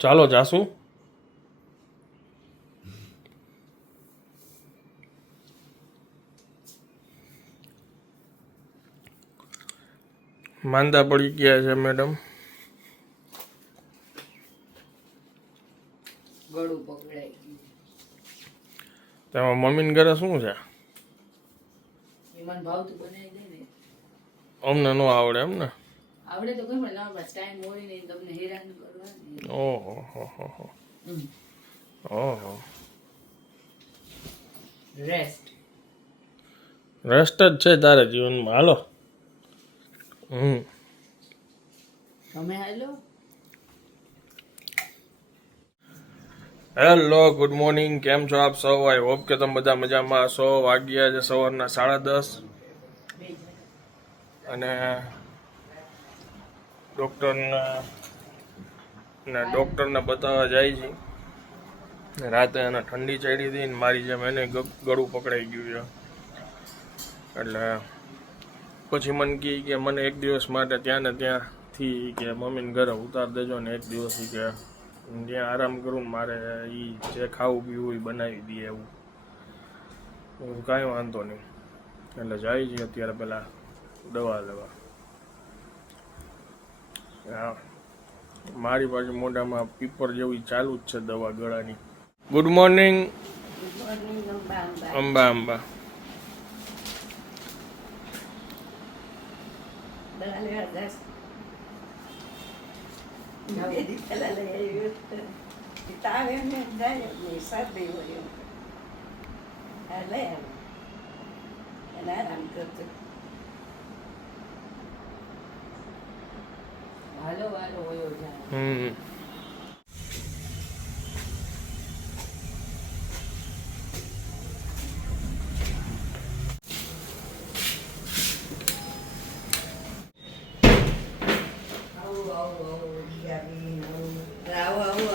ચાલો જાસુ. માંદા પડી ગયા છે મેડમ. ગળું પકડાઈ ગયું. તેમાં મમ્મીને ઘરે શું છે? મહેમાન ભાવતું બનાવી દે ને. અમને ન આવડે એમ ને? આવડે તો કઈ પણ ના બસ ટાઈમ હોય નહીં તમને હેરાન કરવાની. ઓહો હો. ઓહો. રેસ્ટ રેસ્ટ જ છે તારે જીવનમાં. હાલો. તમે હાલો. Hello, good morning. કેમ છો આપ સૌ? આઈ હોપ કે તમે બધા મજામાં હશો. વાગ્યા છે સવારના 10:30 અને ડૉક્ટરને બતાવવા જાય છે. રાતે એને ઠંડી ચડી હતી ને મારી જેમ એને ગળું પકડાઈ ગયું છે. એટલે પછી મને કહે કે મને એક દિવસ માટે ત્યાં ને ત્યાંથી કે મમ્મીને ઘરે ઉતાર દેજો ને એક દિવસ કે જ્યાં આરામ કરું મારે એ જે ખાવું પીવું એ બનાવી દે એવું. કાંઈ વાંધો નહીં. એટલે જાય છે અત્યારે પહેલાં દવા લેવા. હા, મારી પાસે મોઢામાં પીપર જેવી ચાલુ જ છે દવા ગળાની. Good morning Amba. અંબા હાલો હાલો હોયો જાય.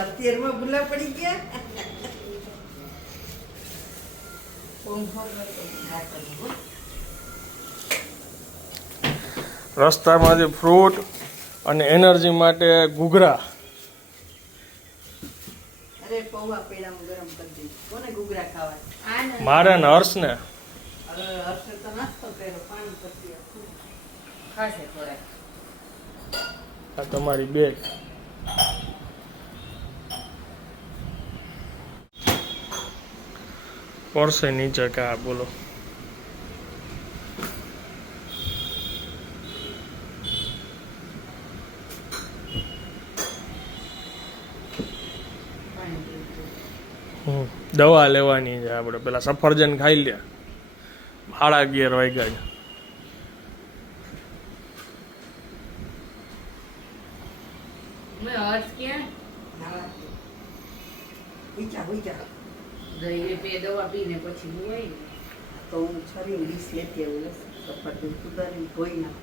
અત્યારમાં ભૂલા પડી ગયા. રસ્તામાંથી ફ્રૂટ અને એનર્જી માટે ઘૂઘરા. અરે પૌવા પેડામાં ગરમ કરી દે. કોને ઘૂઘરા ખાવા? મારે ને હર્ષને. હવે હર્ષે તો નાસ્તો કર્યો, પાણી પતી ખાશે ખોરાક. આ તમારી બેગ. પડશે નીચે કા બોલો. દવા લેવાની છે આપણે. પેલા સફરજન ખાઈ લે. 11:30 વાગ્યા છે. મેં હર્ષ ક્યાં હુઈજા જઈને બે દવા પીને પછી હોય ને. તો હું છરી ડીશ લેતી આવું. સફરજન સુધારી ધોઈ નાખ.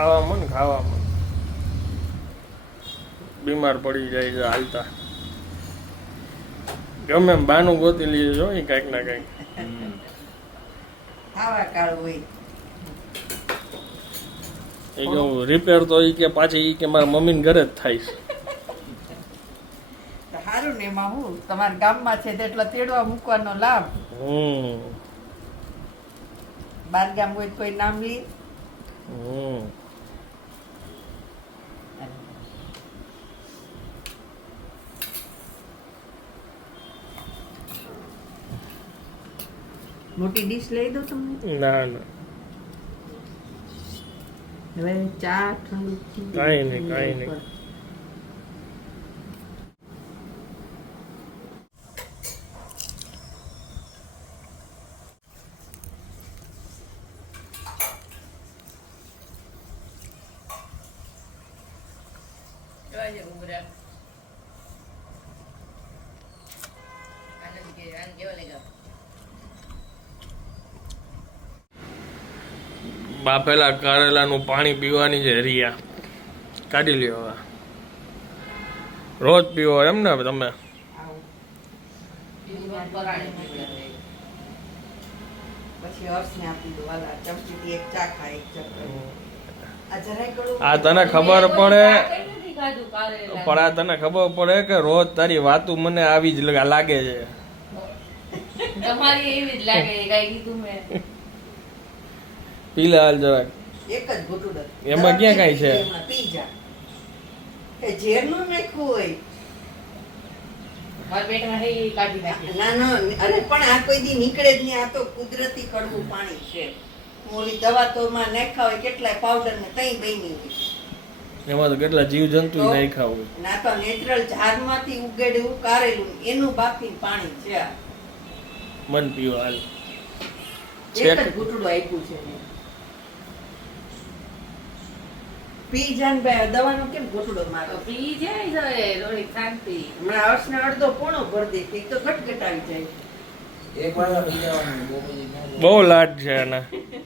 ખાવામાં બીમાર પડી જાય છે હાલતા. ગમે એમ બાનું ગોતી લઈએ જો એ કાંઈક ના કાંઈક. ખાવા કાળું હોય. એ કે રિપેર તો એ કે પાછી એ કે મારા મમ્મીને ઘરે જ થાય છે. સારું ને એમાં હું તમારા ગામમાં છે એટલે તેડવા મૂકવાનો લાભ. બાર ગામ હોય તો કોઈ નામ લે. મોટી ડીશ લઈ દો તમને. ના ના હવે ચા ઠંડુ કાંઈ નહીં. જોજે ઘૂઘરા. આનંદ કેવા લાગ્યા? બાફેલા કારેલાનું પાણી પીવાની છે રિયા. કાઢી લ્યો હવે. રોજ પીવો એમ ને તમે? પછી હર્ષને આપી દો વાલા ચમચીથી એક ચા ખાય એક ચક્કર આ જરાય કડવું આ તને ખબર પડે નથી ખાધું કારેલા. પણ આ તને ખબર પડે કે રોજ તારી વાતું મને આવી જ લાગે છે. તમારી એવી જ લાગે કઈ કીધું મેં. પી લે હાલ જરાક. એક જ ઘૂંટડો એમાં ક્યાં કાંઈ છે? એમાં પી જા એ ઝેરનું નાખ્યું હોય મારા પેટમાં હે કાઢી નાખી. ના ના અરે પણ આ કોઈ દી નીકળે જ નહીં આ તો કુદરતી કડવું પાણી છે ઓલી દવા તો માં નાખ્યા હોય કેટલાય પાવડર ને તઈ બની હોય એમાં તો કેટલા જીવ જંતુ તો? નહીં ખાવું. ના તો નેચરલ ઝાડમાંથી ઉગેડેલું કારેલું એનું બાકી પાણી છે આ. મન પીવો હાલ. એક જ ઘૂંટડું આપ્યું છે એને. પી જાન ભાઈ દવાનો કેમ ઘૂંટડો મારો તો પી જાય છે થોડી શાંતિ. હમણાં હર્ષને અડધો પોણો ભરી દે તો ગટગટાવી જાય એક વાર પી જવાનું બહુ બધી ના લો. બહુ લાડ છે એના.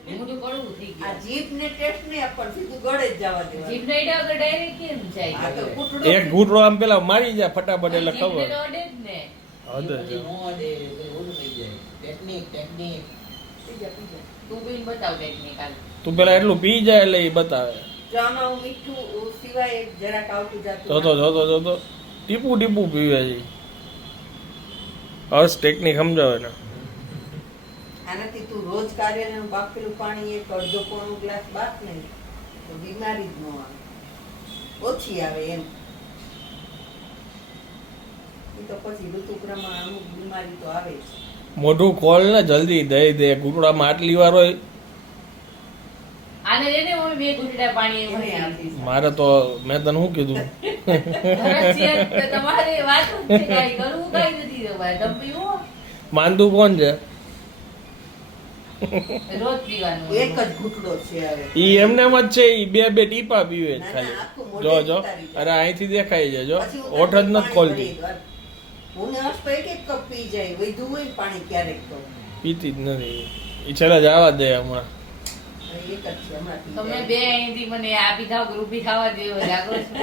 મોઢું કડવું થઈ આ ગયું. જીભને ટેસ્ટ નહીં આપવાનું સીધું ગળે જ જવા દેવાનું. જીભ નહીં ડાગર ડાયરેક્ટ કેમ જાય? આ તો ઘૂંટડો એક ઘૂંટડો આમ પેલા મારી જાય ફટાફટ એટલે જીભને ખબર. તો અડે જ ને. હદ છે. પછી નો અડે, પછી ઓલું થઈ જાય. ટેકનિક પી જા, પી જા. તું પીને બતાવ ટેકનિક હાલ. તું પેલા એટલું પી જાય એટલે એ બતાવે. જો આમાં હું મીઠું સિવાય જરાક આવતું જાતું જોતો ટીપું ટીપું પીવે છે. હર્ષ ટેકનિક સમજાવે ને. આનાથી તું રોજ કારેલાનું બાફેલું પાણી એક અડધો પોણો ગ્લાસ બાફ નહીં તો બીમારી જ ન આવે ઓછી આવે એમ એ તો પછી ઋતુ પ્રમાણે અમુક બીમારી તો આવે જ મોઢું ખોલ ને જલ્દી દઈ દે. ઘૂંટડામાં આટલી વાર હોય. આને એને હું બે ઘૂંટડા પાણી એમ એને ભરી આપીશ. મારે તો મેં તને શું કીધું ફરજિયાત તો તમારે વાત જ છે કાંઈ કરવું કાંઈ નથી તમારે. તમે પીવો માંદું કોણ છે? રોજ પીવાનું. એક જ ઘૂંટડો છે હવે ઈ એમને એમ જ છે. ઈ બે બે ટીપા પીવે જ ના, ખાલી. આખું મોઢે જો જો ઉતારી જાય. અરે અહીંથી દેખાય છે જો. પછી હું ઓઠ જ તરત નથી પાણી ખોલતી. ભરી દઉં. હું ને હર્ષ તો એક એક કપ પી જાય વધુ હોય પાણી ક્યારેક તો પીતી જ નથી. ઈ છેલ્લા જવા દે હમણાં. હવે એક જ છે હમણાં પી તમે જાય. બે અહીંથી મને આપી થાવ કે રૂપી ખાવા દેવો જાગો છો.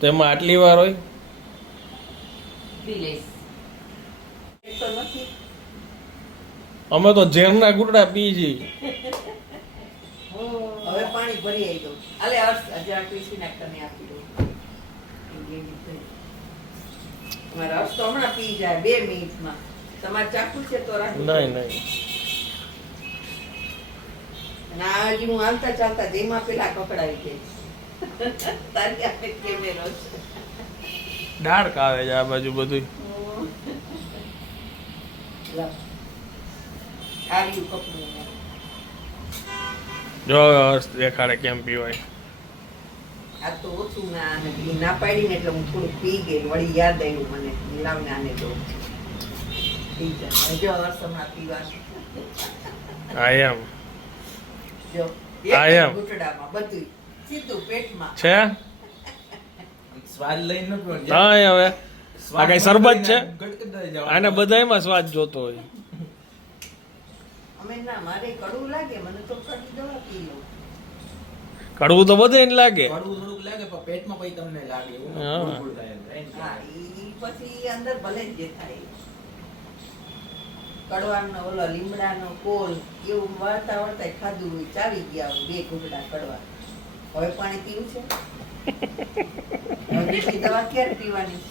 તેમાં આટલી વાર હોય. પી લઈશ. એક તો નથી અમે તો ઝેરના ગુટડા પી છીએ. હવે પાણી ભરી આવી દઉં અલે હર્ષ જરાક પીસી નાખ તને આપી દઉં મારા હર્ષ તો હમણાં પી જાય 2 મિનિટમાં તમારે ચાકુ છે તો રાખો નહીં નહીં અને આ હજી હું હાલતા ચાલતા જેમાં પેલા કકડાવી દે તારી આપણે કેમેરો છે ડાર્ક આવે છે આ બાજુ બધું. લાવ. આ રહ્યું કપડું જો હર્ષ દેખાડે કેમ પીવાય. આ તો ઓછું ના અને પેલી ના પાડી ને એટલે હું થોડું પી ગઈ વળી યાદ આવ્યું મને લાવને આને દો પી જા હવે જો હર્ષ હમણાં પીવાનું આઈ એમ જો આ એક એમ. ઘૂંટડામાં બધું સીધું પેટમાં છે. સ્વાદ લઈને ન પીવાનું. હા હવે આ કઈ શરબત છે? ગટગટાઈ જવાનું. આને બધાયમાં સ્વાદ જોતો હોય. અમે ના મારે કડવું લાગે મને તો કડવી દવા પી લઉં કડવું તો બધાયને લાગે. કડવું થોડુંક લાગે પણ પેટમાં પછી તમને લાગે એવું હા. ગુડગુડ થાય એમ. હા ઈ પછી અંદર ભલે જ જે થાય કડવાનો ઓલો લીમડાનો કોલ એવું વાળતા વાળતા ખાધું હોય ચાવી ગયા હોય 2 ઘૂંટડા કડવા હવે પાણી પીવું છે હવે બીજી દવા ક્યારે પીવાની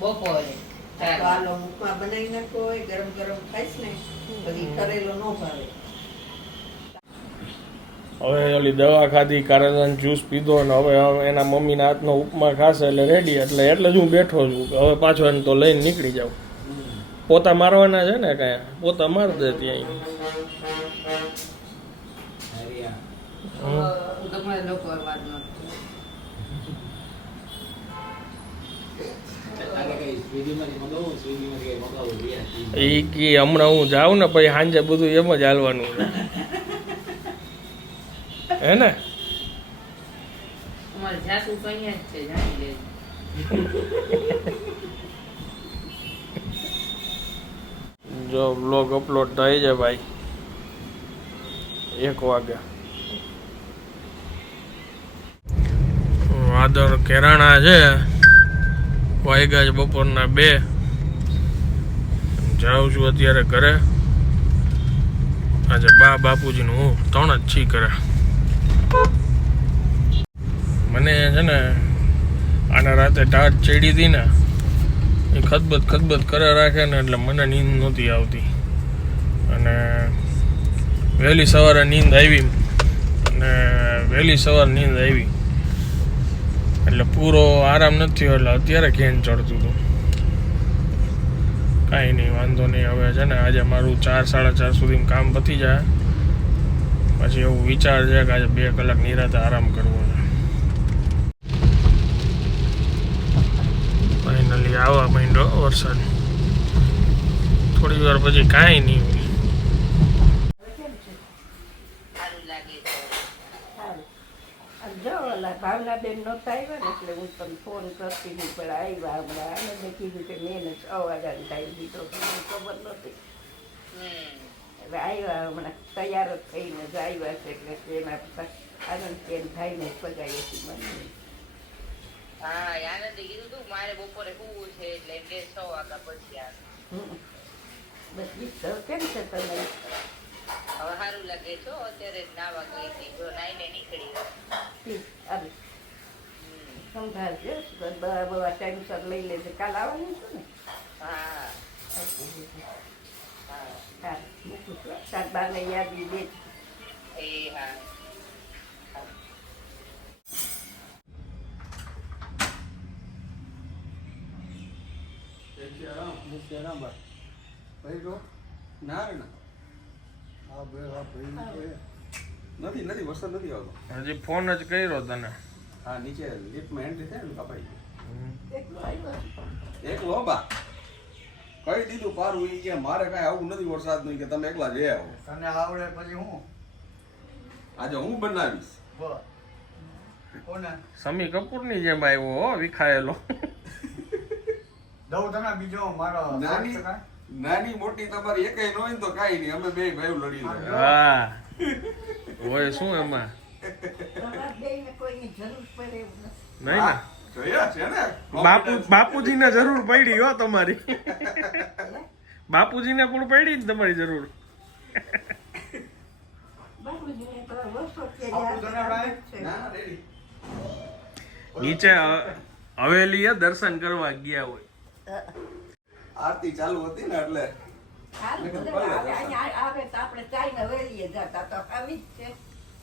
બપોરે તો આલો મુખમાં બનાવી નાખો હોય ગરમ ગરમ ખાઈશ ને પછી કરેલો ન ભાવે હવે ઓલી દવા ખાધી કારેલાનો જ્યુસ પીધો ને હવે એના મમ્મીના હાથનો ઉપમા ખાશે એટલે રેડી. એટલે જ હું બેઠો છું કે હવે પાછો એને તો લઈને નીકળી જાઉં. પોતા મારવાના છે ને કાંઈ પોતા મારી દે ત્યાં. હરિયા. હું તમારે લોકો વાત ન તારે કઈ સ્વીગીમાંથી મંગાવું, સ્વીગીમાંથી કઈ મંગાવું, રિયા. એ કે હમણાં હું જાઉં ને પછી સાંજે બધું એમ જ હાલવાનું છે. હે ને અમારે જાસુ તો અહીંયા જ છે જાણી લેજો. જો બ્લોગ અપલોડ થઈ જાય ભાઈ 1 વાગે. વાદળ કેરાણા છે. વાગ્યા છે બપોરના 2. જાઉં છું અત્યારે ઘરે. આજે બા બાપુજીનું હું 3 જ છી કરે. મને છે ને આના રાતે ટાટ ચડી હતી ને એ ખતબત કરે રાખે ને એટલે મને નીંદ નહોતી આવતી અને વહેલી સવારે નીંદ આવી અને વહેલી સવારે નીંદ આવી એટલે પૂરો આરામ નથી થયો એટલે અત્યારે ઘેન ચડતું હતું. કાંઈ નહીં, વાંધો નહીં. હવે છે ને આજે મારું 4 સાડા 4 સુધીમાં કામ પતી જાય પછી એવું વિચાર છે કે આજે 2 કલાક નિરાતે આરામ કરવો છે. ફાઇનલી આવવા માંડ્યો વરસાદ. થોડી વાર પછી કાંઈ નહીં. સારું લાગે છે. સારું. અને જો ઓલા ભાવનાબેન નહોતા આવ્યા ને એટલે હું તમને ફોન કરતી હતી પણ આવ્યા હમણાં અને મેં કીધું કે મેં 6 વાગ્યાનો ટાઈમ દીધો મને ખબર નહોતી એટલે આવ્યા હમણાં તૈયાર જ થઈને જ આવ્યા છે એટલે તેના આનંદ કેમ થઈને પગાઈ હતી મને. હા આનંદે કીધું તું મારે બપોરે હોવું છે એટલે એમ કે 6 વાગ્યા પછી આવે. બસ ગીત કેમ છે તમે? હવે સારું લાગે છો અત્યારે નાવા ગઈ હતી જો નાઈને નીકળી સમજાવજો બવા ટાઈમસર લઈ લેજે. કાલ આવવાનું છું ને? હા હા મૂકું છું. તાર બાને યાદી દે. એ હા નથી વરસાદ નથી આવતો. હજી ફોન જ કર્યો તને. હા નીચે લિફ્ટમાં એન્ટ્રી થાય ને કપાઈ એકલો આવ્યો છું. એકલો બા કહી દીધું પારું ઈ કે મારે કાંઈ આવું નથી વરસાદ નું કે તમે એકલા જઈ આવો. તને આવડે પછી હું આજે હું બનાવીશ. કોને સમી કપૂરની જેમ આવ્યો હો, વિખાયેલો. દઉં તને બીજો મારો નાની મોટી તમારી એકેય ન હોય ને તો કાંઈ નહીં, અમે બે ભાઈ લડી લે. હા હોય શું એમાં તમારા બેયને કોઈની જરૂર પડે એવું નથી. નહીં ને જોયા છે ને બાપુજીને જરૂર પડી હો તમારી. બાપુજીને પણ પડી જ તમારી જરૂર. બાપુજીને તો વર્ષોથી આપું તને ભાઈ? છે. ના રેડી. નીચે હવેલીએ દર્શન કરવા ગયા હોય. આરતી ચાલુ હતી ને એટલે હાલ બધે આવે અહીંયા આવે તો આપણે ચાઈને વેલીએ જતા તો આવી જ છે.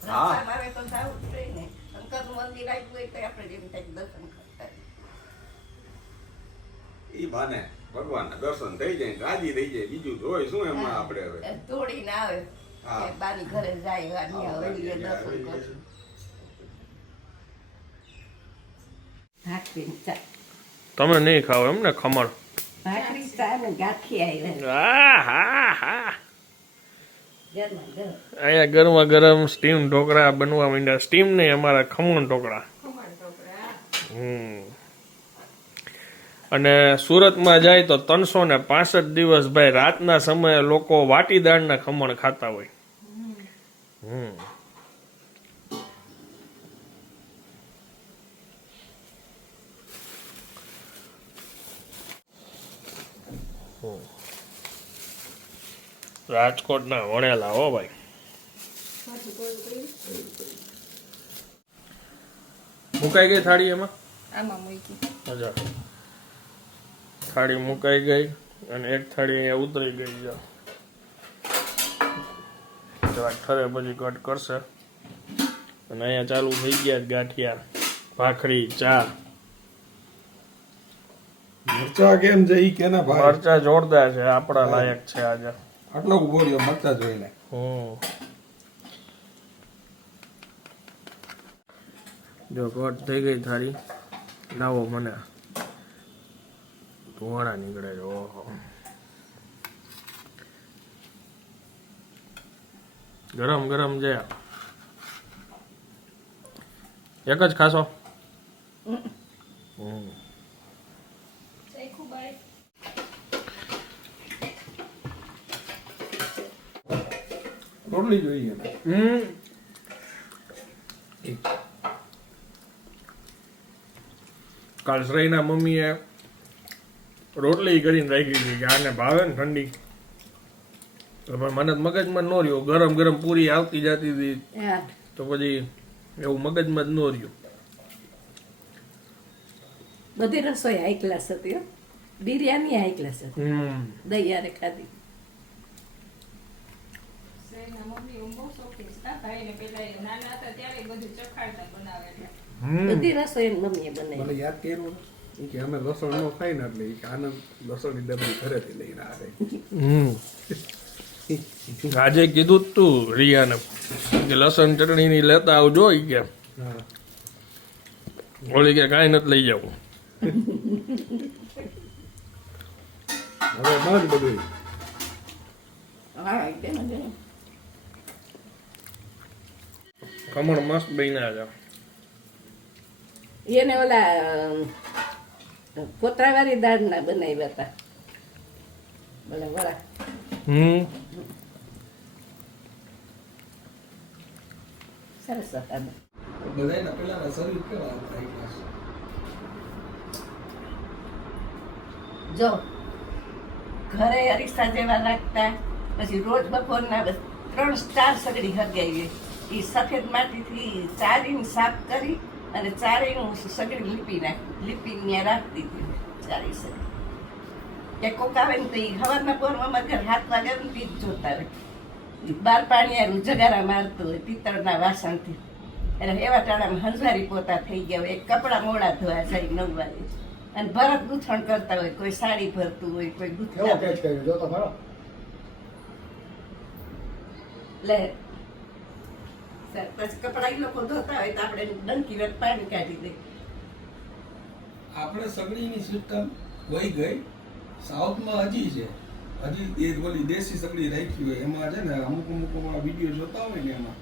હા. રસ્તામાં આવે તો જાવું જ જોઈએ ને. શંકરનું મંદિર આવ્યું હોય તો આપણે જેમ થાય દર્શન કરતા. ઈ બાને ભગવાનના દર્શન થઈ જાય ને રાજી થઈ જાય, બીજું તો હોય શું એમાં આપણે હવે. એમ તોડીને આવે હા. કે બાની ઘરે જાય અહીંયા વેલીએ દર્શન કરશું. ભાખરી ચા તમે નહીં ખાવ એમ ને ખમણ? ભાખરી ચા ને ગાંઠી આવ્યા હા ગરમા ગરમ. અહીંયા ગરમા ગરમ સ્ટીમ ઢોકળા બનવા માંડ્યા. સ્ટીમ નહીં, અમારા ખમણ ઢોકળા. ખમણ ઢોકળા. અને સુરતમાં જાય તો 365 દિવસ ભાઈ રાતના સમયે લોકો વાટીદાળના ખમણ ખાતા હોય. રાજકોટના વણેલા હો ભાઈ. મુકાઈ ગઈ થાળી એમાં? આમાં મૂકી અચ્છા, થાળી મુકાઈ ગઈ અને એક થાળી અહીંયા ઉતરી ગઈ છે. જરાક ઠરે પછી કટ કરશે. અને અહીંયા ચાલુ થઈ ગયા ગાંઠિયા, ભાખરી, ચા. મરચા કેમ છે ઈ કેના ભાઈ? મરચા જોરદાર છે, આપણા લાયક છે આજે. આટલો ઉભો રહ્યો મરચા જોઈને. જો કટ થઈ ગઈ થાળી. લાવો મને ધોવાડા નીકળે છે. ઓહો, ગરમ ગરમ છે. એક જ ખાશો? રોટલી જોઈએ ને. કાલ શ્રેયના મમ્મીએ રોટલી કરીને રાખી હતી કે આને ભાવે ને ઠંડી, તો પણ મને તો મગજમાં ન રહ્યો, ગરમ ગરમ પૂરી આવતી જતી હતી હા તો પછી એવું મગજમાં જ ન રહ્યું. બધી રસોઈ હાઈ ક્લાસ હતી હો. બિરયાની હાઈ ક્લાસ હતી, દૈયારે ખાધી. શેના મમ્મી હું બહુ શોખીન છે. ભાઈને પેલા એ નાના હતા ત્યારે બધું ચખાડતા બનાવેલા. બધી રસોઈ એની મમ્મીએ મને બનાવી. યાદ કર્યું ઈ કે અમે લસણ ન ખાઈ ને એટલે ઈ કે આનંદ લસણની ડબ્બી ઘરેથી લઈને આવે. આજે કીધું જ તું રિયાને કે લસણ ચટણી ની લેતા આવજો ઈ કે. હા ઓલી કે કાંઈ નથી લઈ જાવું. હવે બંધ બધું. હા કેમ જ. ખમણ મસ્ત બન્યા છે. એને ઓલા કોતરાવાળી દાળના બનાવ્યા હતા ઓલા વડા. સરસ હતા. બધાયના પેલાના શરીર કેવા હતા હાઈ ક્લાસ. જો ઘરે અરીસા જેવા રાખતા, પછી રોજ બપોરના 3-4 સગડી હગાવી. એ સફેદ માટીથી ચારીને સાફ કરી અને ચારેયનું સગડી લીપી ત્યાં રાખતી હતી. ચારેય સગડી કે કોક આવે ને તો એ હવારના પોરમાં અમારે ઘર 7 વાગ્યા ને જ જોતા હોય. બાર પાણીયારું જગારા મારતું હોય પિત્તળના વાસણથી. એટલે એવા ટાણામાં હંઝારી પોતા થઈ ગયા હોય. એક કપડાં મોડા ધોવા જાય 9 વાગે અને ભરત ગૂંથણ કરતા હોય. કોઈ સાડી ભરતું હોય, કોઈ કેવો ગૂંથતા કેચ કર્યો જો તો ખરો. લે પછી કપડાં એ લોકો ધોતા હોય તો આપણે ડંકી વખત પાણી કાઢી દઈએ. આપણે સગડીની સિસ્ટમ વહી ગઈ. સાઉથમાં હજી છે, હજી એ ઓલી દેશી સગડી રાખી હોય. એમાં છે ને અમુક વિડીયો જોતા હોય ને એમાં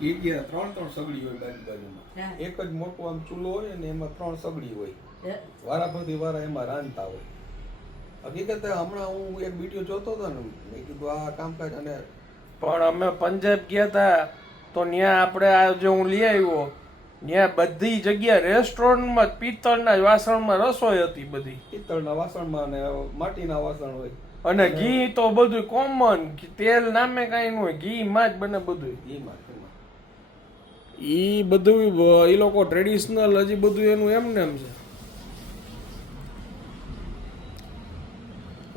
કે 3 સગડી હોય બાજુમાં. હા. એક જ મોટો આમ ચૂલો હોય ને એમાં 3 સગડી હોય. હે? વારા વારા એમાં રાંધતા હોય. હકીકતે હમણાં હું એક વિડીયો જોતો હતો ને, મેં કીધું આ કામકાજ. અને પણ અમે પંજાબ ગયા હતા તો ત્યાં આપણે આ જે હું લઈ આવ્યો ત્યાં બધી જગ્યા રેસ્ટોરન્ટમાં પિત્તળના જ વાસણમાં રસોઈ હતી બધી. પિત્તળના વાસણમાં અને માટીના વાસણ હોય. અને ઘી તો બધું કોમન, તેલ નામે કાંઈ ન હોય, ઘી માં જ બને બધું. એમાં ઈ બધું એ લોકો ટ્રેડિશનલ હજી બધું એનું એમને એમ છે.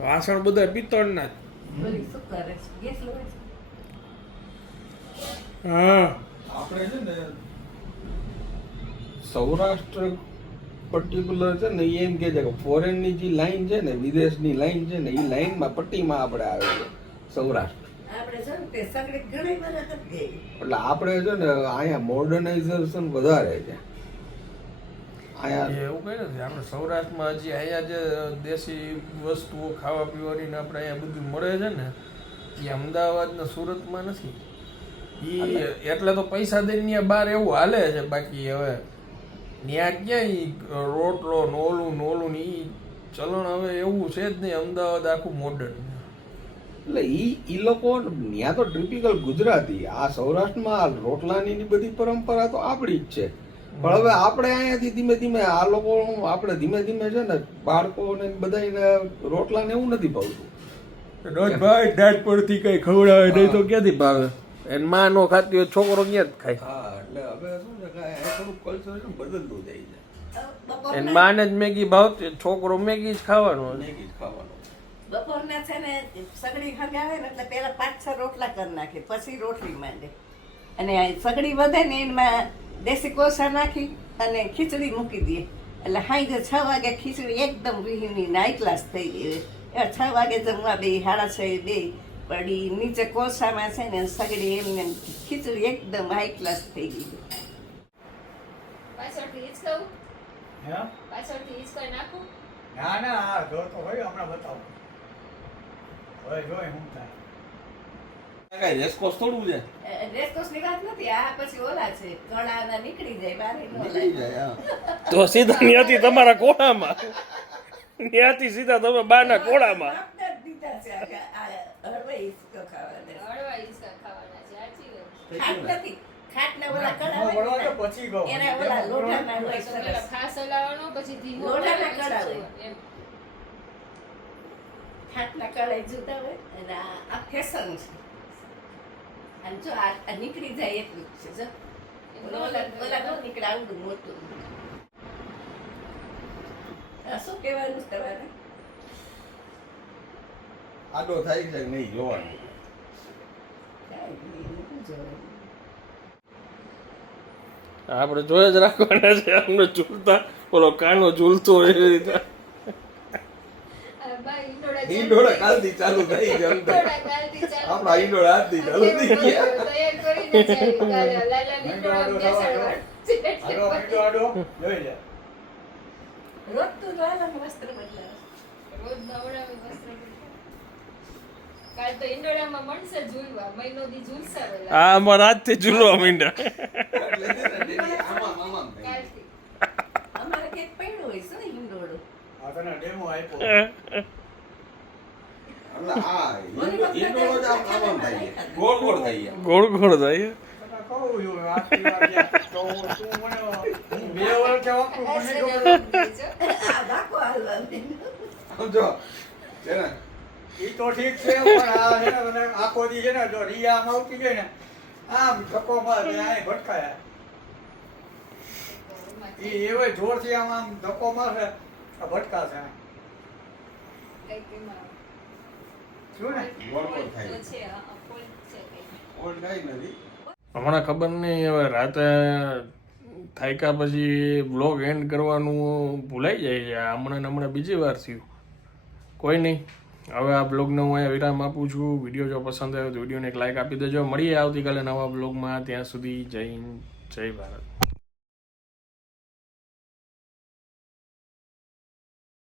વાસણ બધા પિત્તળના જ. બોલી શું કરે છે? ગેસ લો છે? હા આપણે છે ને સૌરાષ્ટ્ર પર્ટિક્યુલર છે ને એ એમ કે છે કે ફોરેનની જે લાઈન છે ને, વિદેશની લાઈન છે ને, એ લાઈનમાં પટ્ટીમાં આપણે આવે છે સૌરાષ્ટ્ર. આપણે જો ને તે સગડી ઘણી વખત જ ગઈ. એટલે આપણે છે ને અહીંયા મોડર્નાઇઝેશન વધારે છે. અહીંયા એવું કઈ નથી. આપણે સૌરાષ્ટ્રમાં હજી અહીંયા જે દેશી વસ્તુઓ ખાવા પીવાની ને આપણે અહીંયા બધું મળે છે ને એ અમદાવાદ ને સુરતમાં નથી. ઈ એટલે તો પૈસા દઈને ત્યાં બહાર એવું હાલે છે. બાકી હવે ત્યાં ક્યાં ઈ રોટલો નોલું ને ઈ ચલણ હવે એવું છે જ નહીં. અમદાવાદ આખું મોડર્ન. એટલે ઈ લોકો ત્યાં તો ટિપિકલ ગુજરાતી. આ સૌરાષ્ટ્રમાં રોટલાની ની બધી પરંપરા તો આપણી જ છે. પણ હવે આપણે અહીંયાથી ધીમે ધીમે આ લોકો આપણે ધીમે ધીમે છે ને બાળકોને બધાને રોટલા ને એવું નથી ભાવતું. ભાઈ દાંત પરથી કઈ ખવડાવે નહીં તો ક્યાંથી ભાવે? એને માં નો ખાતી હોય છોકરો ક્યાં જ ખાય? હા, એટલે હવે શું છે કે આ થોડું કલ્ચર છે ને બદલતું જાય છે. એને માને જ મેગી ભાવતી, છોકરો મેગી જ ખાવાનો. મેગી જ ખાવાનું. બપોરના છે ને સગડી હગાવે ને એટલે પેલા 5-6 રોટલા કરી નાખે, પછી રોટલી માંડે. અને આ સગડી વધે ને એમાં દેશી કોસા નાખી અને ખીચડી મૂકી દઈએ. એટલે સાંજે 6 વાગે ખીચડી એકદમ રીહીની નાઈ ક્લાસ થઈ ગઈ. 6 વાગે જમવા બે 6:30 બે પડી નીચે કોસામાં છે ને સગડી એમને ખીચડી એકદમ હાઈ ક્લાસ થઈ ગઈ. પાછળથી હિંચકાવું? હે? પાછળથી હિંચકાઈ નાખું? ના ના આ જો તો હોય હમણાં બતાવો. હવે જોઈ શું થાય. કાંઈ રેસકોર્સ થોડું છે. રેસકોર્સની વાત નથી, આ પછી ઓલા છે કળાના નીકળી જાય બારે નીકળી જાય, હા. તો સીધા ત્યાંથી તમારા કોળામાં, ત્યાંથી સીધા તમે બાના કોળામાં. દીધા છે આ હળવાઈ હિંચકો ખાવાના. હળવા હિંચકા ખાવાના છે. સાચી વાત. ખાટ નથી, ખાટના ઓલા હું કળા વળવા હોય તો ને, પછી કહું. એના ઓલા લોઢાના હોય તો પેલા સરસ. ફાસ હલાવવાનો, પછી ધીમો લોઢાના પછી કળા જોવાનું. હોય. એમ. હાથના કળાઈ જુદા હોય અને આ ફેશન છે અને જો આ નીકળી જાય એટલું જ છે જો ઓલા નો નીકળે આવડું મોટું આ શું કહેવાનું છે તમારે આડો થાય છે કે નહીં જોવાનું. કાંઈ નહીં, નથી જોવાનું. આપણે જોઈ જ રાખવાના છે અમને ઝૂલતા ઓલો કાનો ઝૂલતો હોય એવી રીતે. આ બા ઈંડોળા ઈંડોળા કાલથી ચાલુ થઈ જમતા. ઈંડોળા કાલથી ચાલુ આપણા ઈંડોળા આજથી ચાલુ થઈ ગયા. તૈયાર કરીને ચાલી કાલે લાલા ઈંડોળા બેસાડવા આડો મીઠો આડો જોઈ લે રોજ તો લાલાનું વસ્ત્ર બદલાવે રોજ નવડાવી વસ્ત્ર કાલ તો ઈંડોળામાં મળશે ઝૂલવા મહિનો દી ઝૂલસા વેલા આ અમારા આજથી ઝૂલવા માંડ્યા. એટલે છે ને ડેડી આમાં આમાં થઈ જાય. કાલથી અમારે કંઈક પડ્યું હોય છે ને હિંડોળું આ તને ડેમો આપ્યો એટલે આ ઈંડોળો જ આમાં થાય છે. ગોળ ગોળ થઈ ગયા. ગોળ ગોળ થાય. તને કહું છું આટલી વાર ગયા તો તું મને હું 2 વર્ષ વાપરું મને ખબર આ દાખો હાલવા માંડ્યો. આમ જો છે ને ઈ તો ઠીક છે પણ આ છે ને મને આખો દી છે ને જો રિયા આમ આવતી જાય ને આમ ધક્કો મારે આય ભટકાયા ઈ એવે જોરથી આમ ધક્કો મારે આ ભટકાશે કઈક એમાં શું ને ગોળ ગોળ થાય. તો છે ફોલ્ટ છે કઈક ગોળ કાંઈ નથી. હમણાં ખબર નહીં હવે રાતે થાયકા પછી બ્લોગ એન્ડ કરવાનું ભૂલાઈ જાય છે. હમણાં ને હમણાં બીજી વાર થયું. કોઈ નહીં, હવે આ બ્લોગને હું અહીંયા વિરામ આપું છું. વિડીયો જો પસંદ આવ્યો તો વિડીયોને એક લાઈક આપી દેજો. મળીએ આવતીકાલે નવા બ્લોગમાં. ત્યાં સુધી જય હિન્દ, જય ભારત.